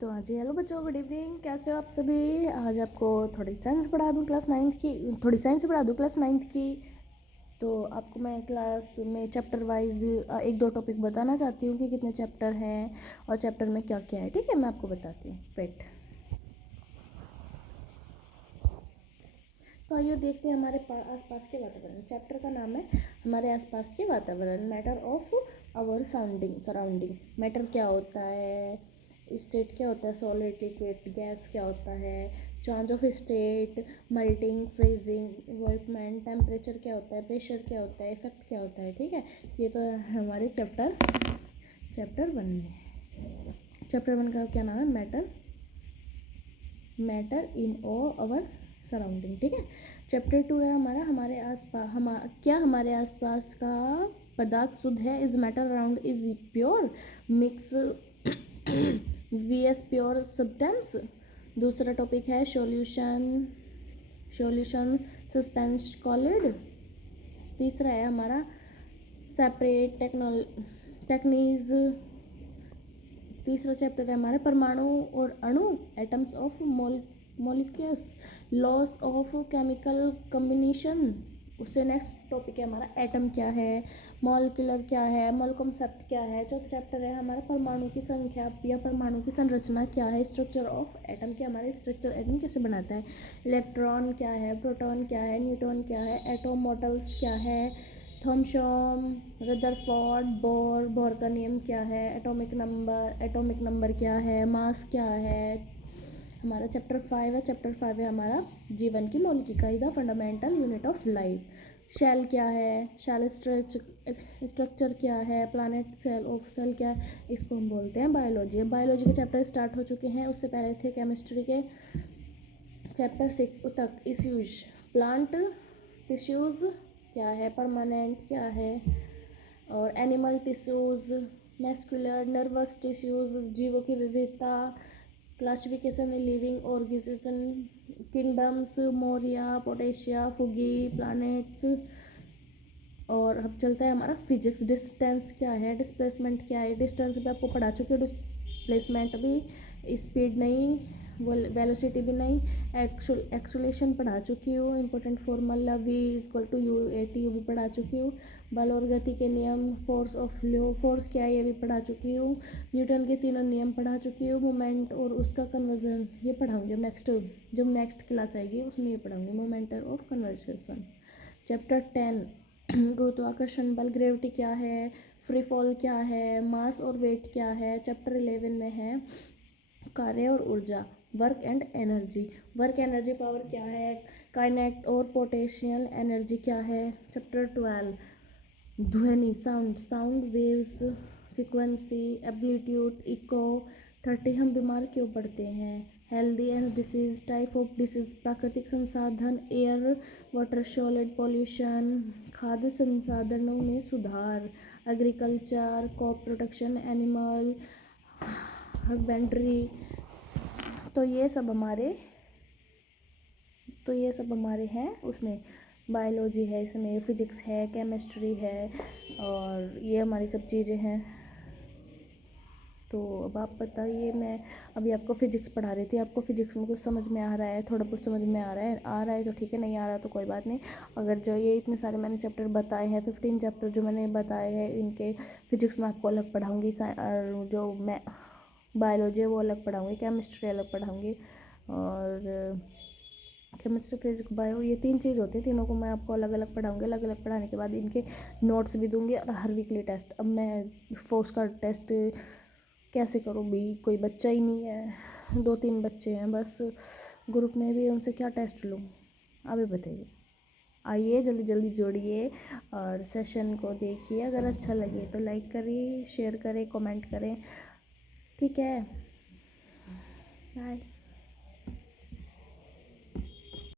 तो हाँ जी, हेलो बच्चों, गुड इवनिंग। कैसे हो आप सभी? आज आपको थोड़ी साइंस पढ़ा दूँ क्लास नाइन्थ की, थोड़ी साइंस पढ़ा दूँ क्लास नाइन्थ की। तो आपको मैं क्लास में चैप्टर वाइज एक दो टॉपिक बताना चाहती हूँ कि कितने चैप्टर हैं और चैप्टर में क्या क्या है। ठीक है, मैं आपको बताती हूँ। वेट, तो आइए देखते हैं हमारे आसपास के वातावरण। चैप्टर का नाम है हमारे आसपास के वातावरण, matter of our surrounding. Matter क्या होता है, स्टेट क्या होता है, सॉलिड लिक्विड गैस क्या होता है, change of state, melting freezing involvement, temperature क्या होता है, प्रेशर क्या होता है, इफेक्ट क्या होता है। ठीक है, ये तो है हमारे चैप्टर 1 में। चैप्टर 1 का क्या नाम है? Matter in oh our surrounding. ठीक है। चैप्टर 2 है हमारा हमारे आसपास क्या हमारे आसपास का पदार्थ शुद्ध है। Is matter around is pure, mix V S pure substance. दूसरा टॉपिक है सॉल्यूशन सस्पेंस कॉलिड। तीसरा है हमारा सेपरेट टेक्नीज। तीसरा चैप्टर है हमारा परमाणु और अणु, atoms of molecules, loss of chemical combination. उससे नेक्स्ट टॉपिक है हमारा एटम क्या है, मॉलिक्यूलर क्या है, मॉल कॉन्सेप्ट क्या है। चौथा चैप्टर है हमारा परमाणु की संख्या या परमाणु की संरचना क्या है, स्ट्रक्चर ऑफ एटम क्या हमारे स्ट्रक्चर एटम कैसे बनाता है, इलेक्ट्रॉन क्या है, प्रोटॉन क्या है, न्यूट्रॉन क्या है, एटॉम मॉडल्स क्या है, थॉमसन, रदरफोर्ड, बोर का नियम क्या है, एटॉमिक नंबर क्या है, मास क्या है। हमारा चैप्टर 5 है। चैप्टर 5 है हमारा जीवन की मौलिक इकाई, the fundamental unit of life. Cell क्या है, शेल स्ट्रक्चर क्या है, प्लानट सेल ऑफ सेल क्या है, इसको हम बोलते हैं बायोलॉजी। बायोलॉजी के चैप्टर स्टार्ट हो चुके हैं, उससे पहले थे केमिस्ट्री के चैप्टर 6 तक। इश्यूज, प्लांट टिश्यूज़ क्या है, परमानेंट क्या है, और animal tissues, muscular nervous tissues, जीवों की विविधता, classification in living organism, kingdoms, Monera, Protista, फुगी, प्लैनेट्स। और अब चलता है हमारा फिजिक्स। डिस्टेंस क्या है, डिस्प्लेसमेंट क्या है, डिस्टेंस भी आपको पढ़ा चुके हो, डिस्प्लेसमेंट भी, स्पीड नहीं, वेलोसिटी भी नहीं, एक्सुलेशन पढ़ा चुकी हूँ, इंपॉर्टेंट फॉर्मूला V = U/AT भी पढ़ा चुकी हूँ, बल और गति के नियम, फोर्स ऑफ लॉ, फोर्स क्या है ये भी पढ़ा चुकी हूँ, न्यूटन के तीनों नियम पढ़ा चुकी हूँ, मोमेंट और उसका कन्वर्जन ये पढ़ाऊँगी जब नेक्स्ट क्लास आएगी उसमें ये पढ़ाऊँगी, मोमेंटम ऑफ कन्वर्जेशन। चैप्टर 10 गुरुत्वाकर्षण बल, ग्रेविटी क्या है, फ्री फॉल क्या है, मास और वेट क्या है। चैप्टर 11 में है कार्य और ऊर्जा, work and energy. Work energy power क्या है, काइनेट और पोटेंशियल एनर्जी क्या है। चैप्टर 12 ध्वनि, sound waves, frequency, amplitude, echo. 30 हम बीमार क्यों पड़ते हैं, healthy and disease, type of disease, प्राकृतिक संसाधन, एयर वाटर सॉलिड पॉल्यूशन, खाद्य संसाधनों में सुधार, agriculture, crop protection, animal husbandry. तो ये सब हमारे हैं उसमें। बायोलॉजी है, इसमें फिजिक्स है, केमिस्ट्री है, और ये हमारी सब चीज़ें हैं। तो अब आप बताइए, मैं अभी आपको फिजिक्स पढ़ा रही थी, आपको फिजिक्स में कुछ समझ में आ रहा है, थोड़ा बहुत समझ में आ रहा है तो ठीक है, नहीं आ रहा तो कोई बात नहीं। अगर जो ये इतने सारे मैंने चैप्टर बताए हैं, 15 चैप्टर जो मैंने बताए हैं, इनके फिजिक्स में आपको अलग पढ़ाऊँगी, और जो मैं बायोलॉजी है वो अलग पढ़ाऊँगी, केमिस्ट्री अलग पढ़ाऊँगी, और केमिस्ट्री फिजिक्स बायो, ये 3 चीज़ होती है, तीनों को मैं आपको अलग अलग पढ़ाऊँगी। अलग अलग पढ़ाने के बाद इनके नोट्स भी दूँगी, और हर वीकली टेस्ट। अब मैं फोर्स का टेस्ट कैसे करूँ भी, कोई बच्चा ही नहीं है, 2-3 बच्चे हैं बस ग्रुप में भी, उनसे क्या टेस्ट लूँ, आप ही बताइए। आइए जल्दी जल्दी जोड़िए और सेशन को देखिए, अगर अच्छा लगे तो लाइक करिए, शेयर करें, कमेंट करें। ठीक है, बाय।